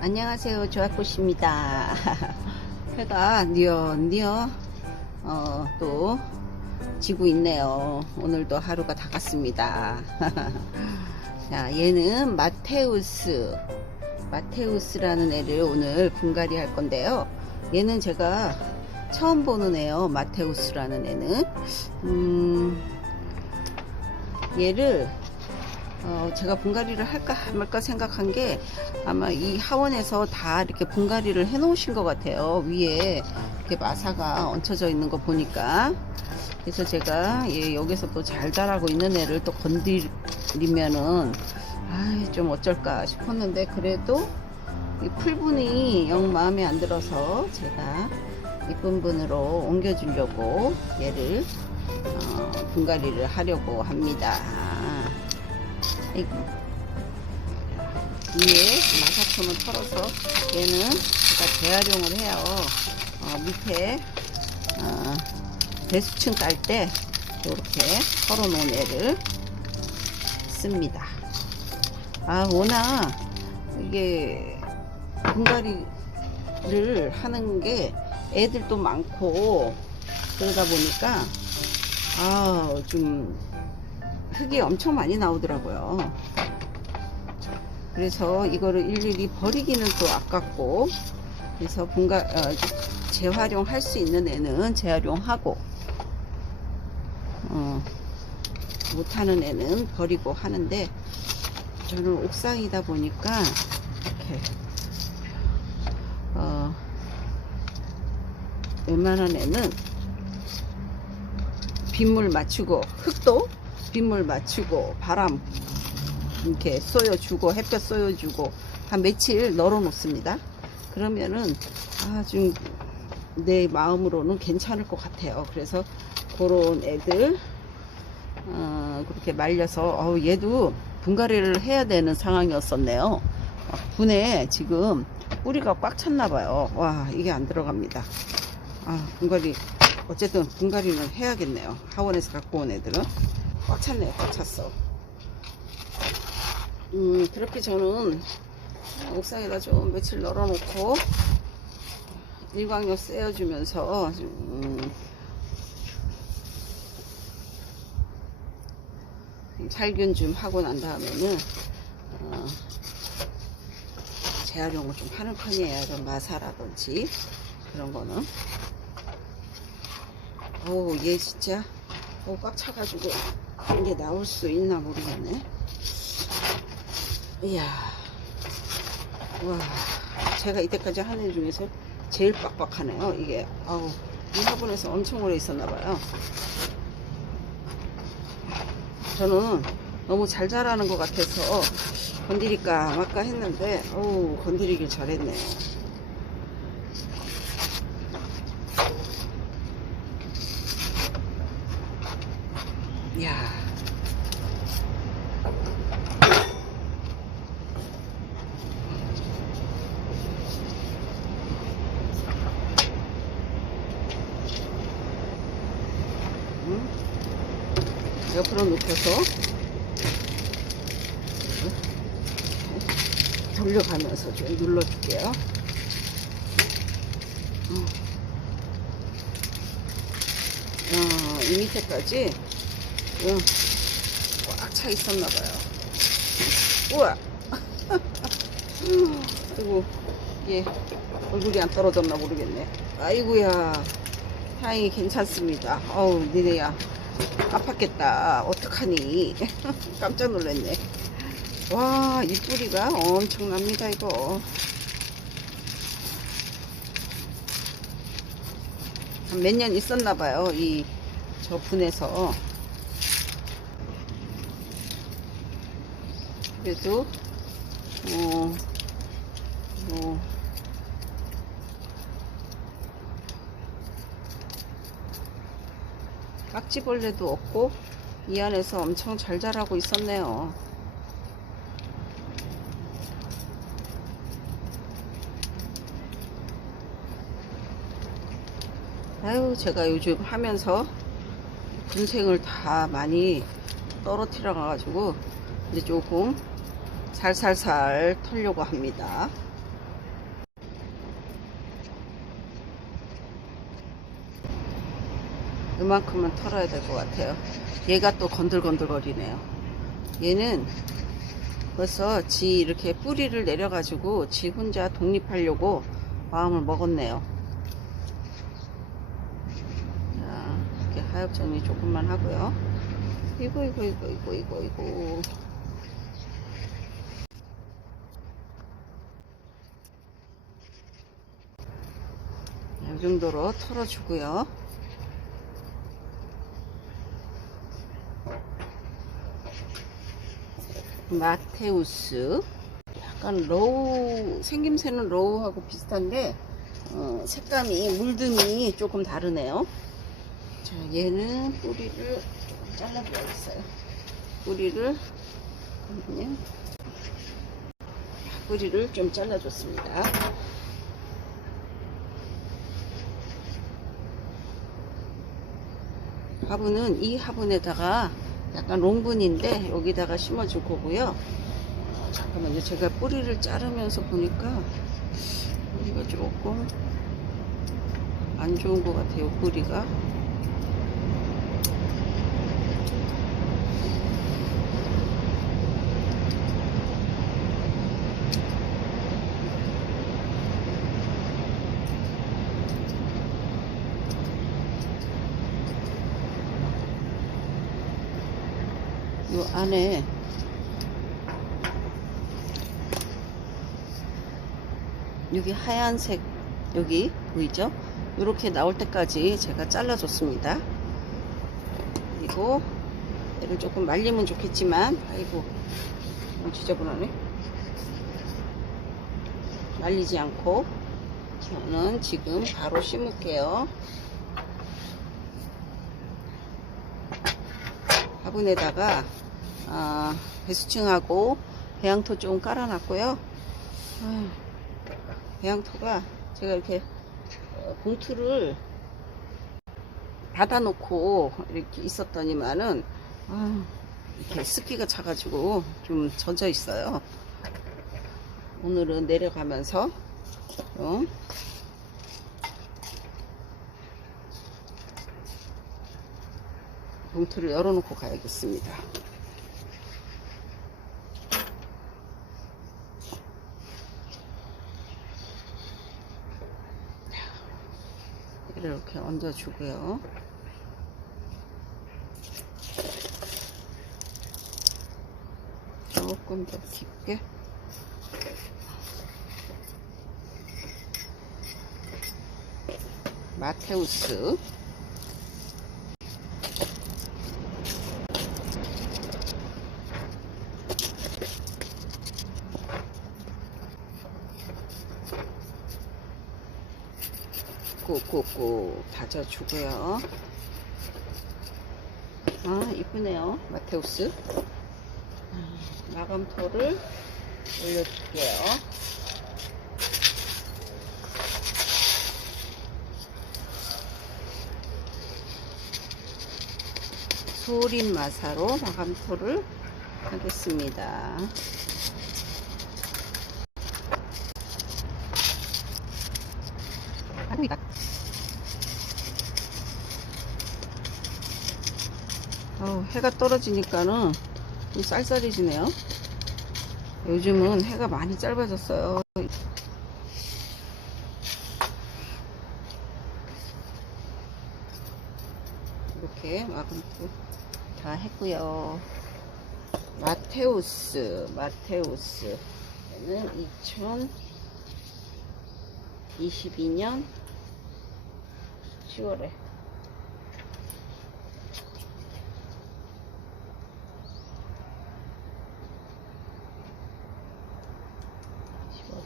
안녕하세요. 조합꽃입니다. 해가 뉘어뉘어 어, 또 지고 있네요. 오늘도 하루가 다 갔습니다. 자, 얘는 마테우스. 마테우스라는 애를 오늘 분갈이 할 건데요. 얘는 제가 처음 보는 애요. 마테우스라는 애는. 음, 얘를 어, 제가 분갈이를 할까 말까 생각한 게 아마 이 하원에서 다 이렇게 분갈이를 해 놓으신 것 같아요. 위에 이렇게 마사가 얹혀져 있는 거 보니까. 그래서 제가 얘 여기서 또 잘 자라고 있는 애를 또 건드리면은 아, 좀 어쩔까 싶었는데 그래도 이 풀분이 영 마음에 안 들어서 제가 이쁜 분으로 옮겨주려고 얘를 어, 분갈이를 하려고 합니다. 아이고. 위에 마사톤을 털어서 얘는 제가 재활용을 해요. 어, 밑에 어, 배수층 깔 때 이렇게 털어놓은 애를 씁니다. 아 워낙 이게 분갈이를 하는 게 애들도 많고 그러다 보니까 아좀 흙이 엄청 많이 나오더라고요. 그래서 이거를 일일이 버리기는 또 아깝고 그래서 분가 어, 재활용할 수 있는 애는 재활용하고 어, 못하는 애는 버리고 하는데 저는 옥상이다 보니까 이렇게 어, 웬만한 애는 빗물 맞추고 흙도 빗물 맞추고 바람 이렇게 쏘여주고 햇볕 쏘여주고 한 며칠 널어 놓습니다. 그러면은 아주 내 마음으로는 괜찮을 것 같아요. 그래서 그런 애들 어, 그렇게 말려서 어, 얘도 분갈이를 해야 되는 상황이었었네요. 아, 분에 지금 뿌리가 꽉 찼나 봐요. 와 이게 안 들어갑니다. 아 분갈이 어쨌든 분갈이는 해야겠네요. 하원에서 갖고 온 애들은 꽉 찼네요 꽉 찼어 음 그렇게 저는 옥상에다 좀 며칠 널어놓고 일광욕 쐬어주면서 음, 살균 좀 하고 난 다음에는 어, 재활용을 좀 하는 편이에요. 그런 마사라든지 그런 거는. 오, 얘 진짜 오, 꽉 차가지고 이게 나올 수 있나 모르겠네. 이야, 와, 제가 이때까지 한애 중에서 제일 빡빡하네요. 이게 아우 이 화분에서 엄청 오래 있었나봐요. 저는 너무 잘 자라는 것 같아서 건드릴까 말까 했는데 어우 건드리길 잘했네요. 야. 음? 옆으로 눕혀서 돌려가면서 좀 눌러줄게요. 음. 어, 이 밑에까지 음, 꽉차 있었나봐요. 우와! 그리고 얘 얼굴이 안 떨어졌나 모르겠네. 아이고야. 다행히 괜찮습니다. 어우, 니네야. 아팠겠다. 어떡하니. 깜짝 놀랐네. 와, 이 뿌리가 엄청납니다, 이거. 몇년 있었나봐요, 이, 저 분에서. 그래도, 어, 뭐, 깍지벌레도 없고 이 안에서 엄청 잘 자라고 있었네요. 아유 제가 요즘 하면서 군생을 다 많이 떨어뜨려 가지고 이제 조금 살살살 털려고 합니다. 이만큼은 털어야 될 것 같아요. 얘가 또 건들건들거리네요. 얘는 벌써 지 이렇게 뿌리를 내려 가지고 지 혼자 독립하려고 마음을 먹었네요. 자, 이렇게 하엽 정리 조금만 하고요. 이거, 이거, 이거, 이거, 이거, 이거. 이 정도로 털어주고요. 마테우스. 약간 로우 생김새는 로우하고 비슷한데 어, 색감이 물듬이 조금 다르네요. 자 얘는 뿌리를 조금 잘라줘야겠어요. 뿌리를 잠깐만요. 뿌리를 좀 잘라줬습니다. 화분은 이 화분에다가 약간 롱분인데 여기다가 심어줄 거고요. 어, 잠깐만요. 제가 뿌리를 자르면서 보니까 뿌리가 조금 안 좋은 것 같아요. 뿌리가. 요 안에 여기 하얀색 여기 보이죠? 이렇게 나올 때까지 제가 잘라줬습니다. 그리고 얘를 조금 말리면 좋겠지만 아이고 지저분하네. 말리지 않고 저는 지금 바로 심을게요. 화분에다가 아, 배수층하고 배양토 좀 깔아놨고요. 아유, 배양토가 제가 이렇게 어, 봉투를 닫아놓고 이렇게 있었더니만은 아유, 이렇게 습기가 차가지고 좀 젖어 있어요. 오늘은 내려가면서 좀 봉투를 열어놓고 가야겠습니다. 이렇게 얹어주고요. 조금 더 깊게 마테우스 꾹꾹꾹 다져주고요. 아, 이쁘네요. 마테우스. 아, 마감토를 올려줄게요. 소림 마사로 마감토를 하겠습니다. 아이고, 이다. 어우, 해가 떨어지니까는 좀 쌀쌀해지네요. 요즘은 해가 많이 짧아졌어요. 이렇게 마감토 다 했고요. 마테우스, 마테우스. 얘는 2022년 10월에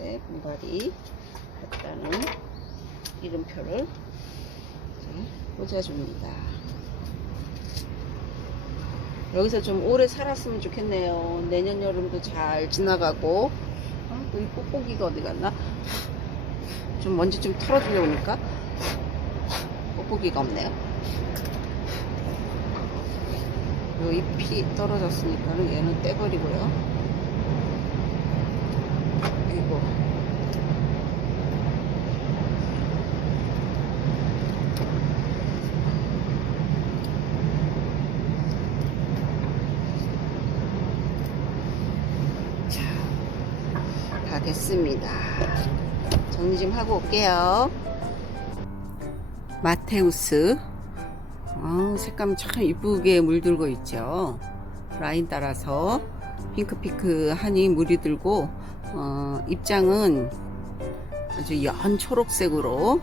에 분갈이 했다는 이름표를 꽂아줍니다. 여기서 좀 오래 살았으면 좋겠네요. 내년 여름도 잘 지나가고 아, 또이 뽁뽁이가 어디 갔나? 좀 먼지 좀 털어주려니까 뽁뽁이가 없네요. 요 잎이 떨어졌으니까 얘는 떼버리고요. 이거. 자 가겠습니다. 정리 좀 하고 올게요. 마테우스. 아, 색감 참 이쁘게 물들고 있죠. 라인 따라서 핑크핑크하니 물이 들고 어, 입장은 아주 연 초록색으로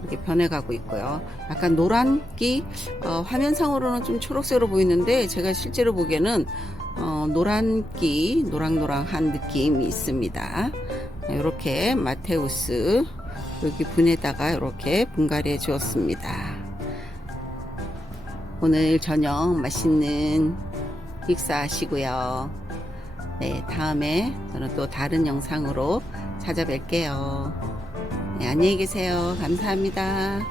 이렇게 변해가고 있고요. 약간 노란기, 어, 화면상으로는 좀 초록색으로 보이는데, 제가 실제로 보기에는 어, 노란기, 노랑노랑한 느낌이 있습니다. 이렇게 마테우스 여기 분에다가 이렇게 분갈이해 주었습니다. 오늘 저녁 맛있는 식사하시고요. 네, 다음에 저는 또 다른 영상으로 찾아뵐게요. 네, 안녕히 계세요. 감사합니다.